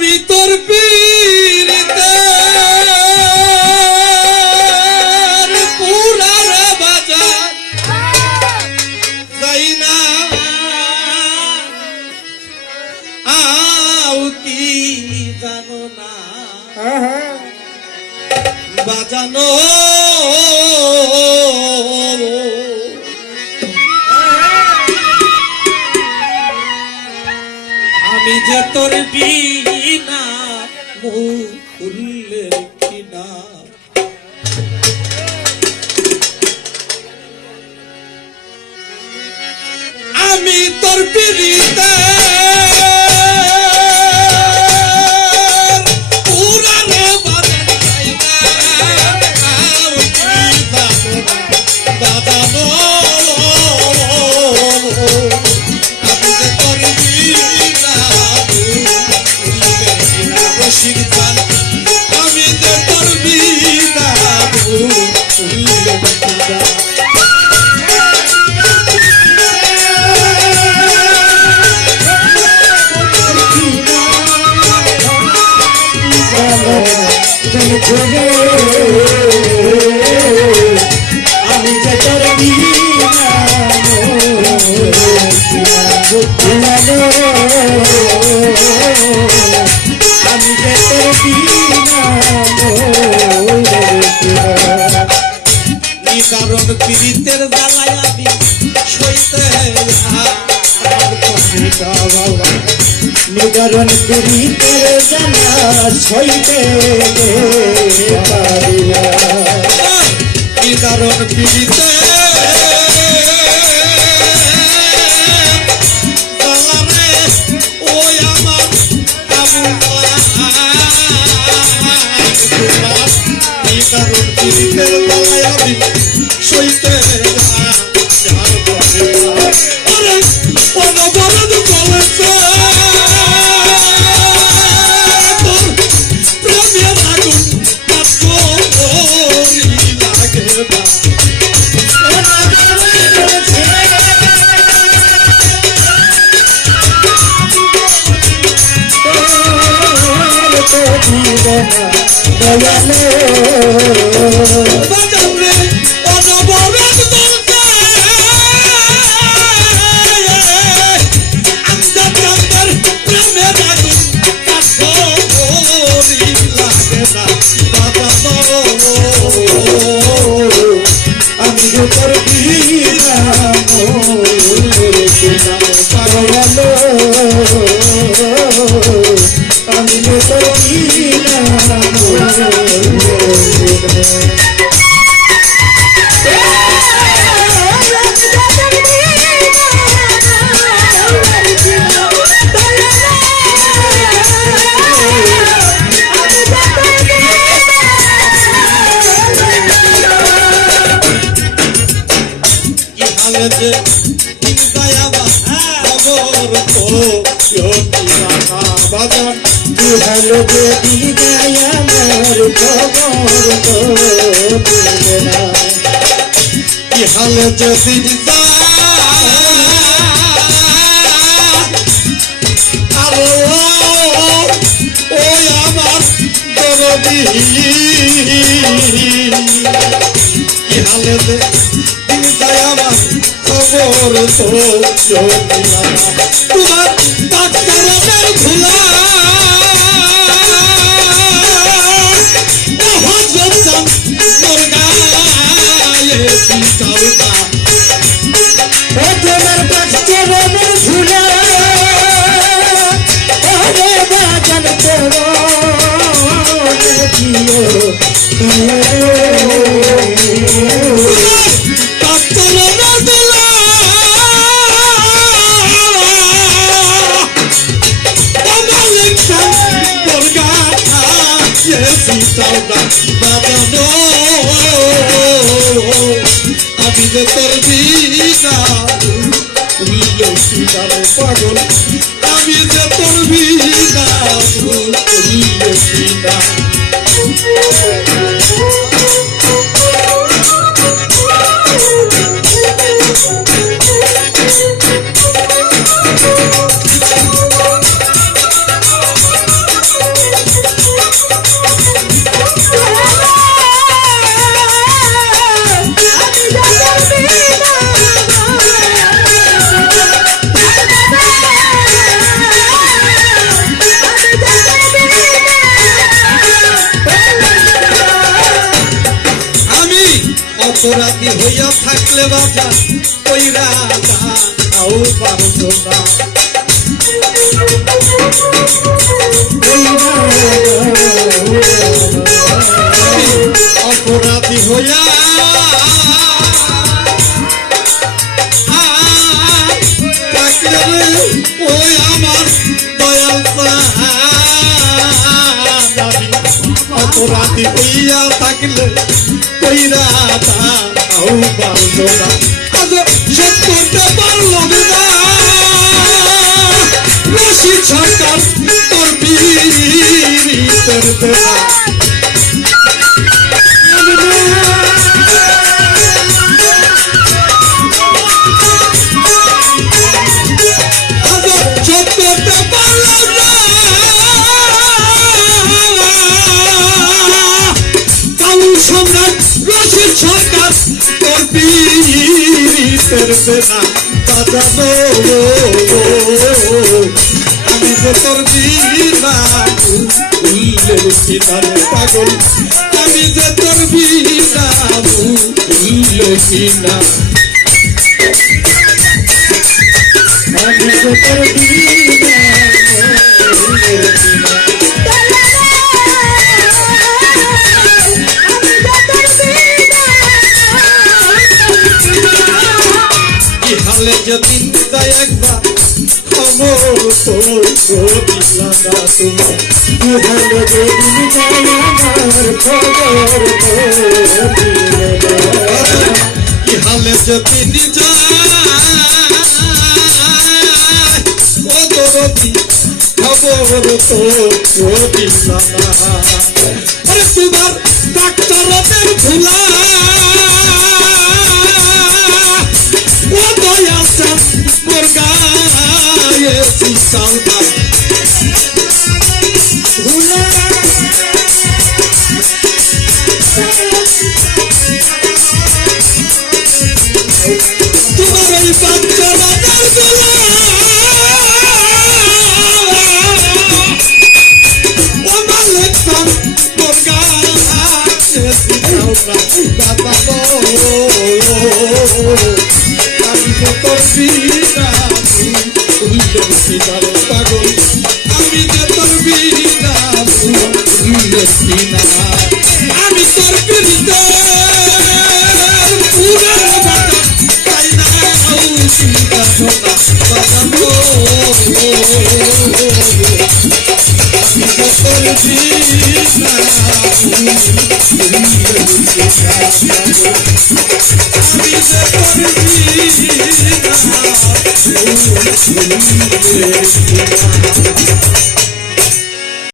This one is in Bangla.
আমি তোর পীড়িতে পুরার বাজার যাই না আও কি জানো না বাজানো আমি যে তোর বিনা মুখ খুললে কিনা আমি তোর পিড়িতে পুরানো বাজার যাই না আর কি বাজানো আমি যে তোর বিনা আমি যে তোর বিনা আমি যে তোর বিনা আমি যে তোর কারণ পীড়িতের জ্বালায় আমি সইতে নিবারণ পীড়িতের জ্বালা সইতে কারণ পীড়িতে ওই আমার কারণ পীড়িতের জ্বালায় আমি সইতে অনবরত বলেছে তোর প্রেমের আগুন লাগে না বাজারে অনবরত বলছে আমদার প্রেমের আগুন লাগে না বাজানো আমি যে তোর বিনা আমি যে তোর বিনা যে বাজার ভালো যে দিদায় আমার খবর তো কি হালে যে দিদা আরে ওই আমার দরদি কি হালে যে দিদায় আমার খবর তো তোমার ডাক্তারের ভুলা তোমার ডাক্তারের ভুলা ওরে বাজান আমি যে তোর বিনা পাগল আমি যে তোর বিনা অপরাধী হইয়া থাকলে বাজান কইরা দাও পারছো না অপরাধী হইয়া থাকলে ওই আমার দয়াল অপরাধী হইয়া থাকলে কইরা দাও পারছো না আজ সব করতে পারলাম না রশিদ সরকার তোর বীরের বেলা সরকার তোর পীরের বেলা বাজানো আমি যে তোর বিনা ভুলের কিনারে পাগল আমি যে তোর বিনা ভুলে কিনা আমি যে তোর বিনা ভুলের কিনা হালে যেদিন তাই একবার খবর তো দিলা না তোমার ভালো যেদিন যায় আমার খবর তো দিলে না কি হালে যেদিন যায় ও দরদি খবর তো দিলা না আরে তোমার ডাক্তারদের ভুলা ও দয়াল চাঁদ মোর গায়ে সালবা ভুলে তোমার এই বাচ্চাদের ভুলা ও মালিক চাঁদ মোর গায়ে সালবা বাবা আমি যে তোর বিনা ভুলের কিনারে পাগল আমি যে তোর বিনা ভুলের কিনা আমি তোর বিরুদ্ধে পুরের বাটা তাই না চিন্তা ধোনা বাজাবো আমি যে তোর বিনা আমি যে তোর বিনা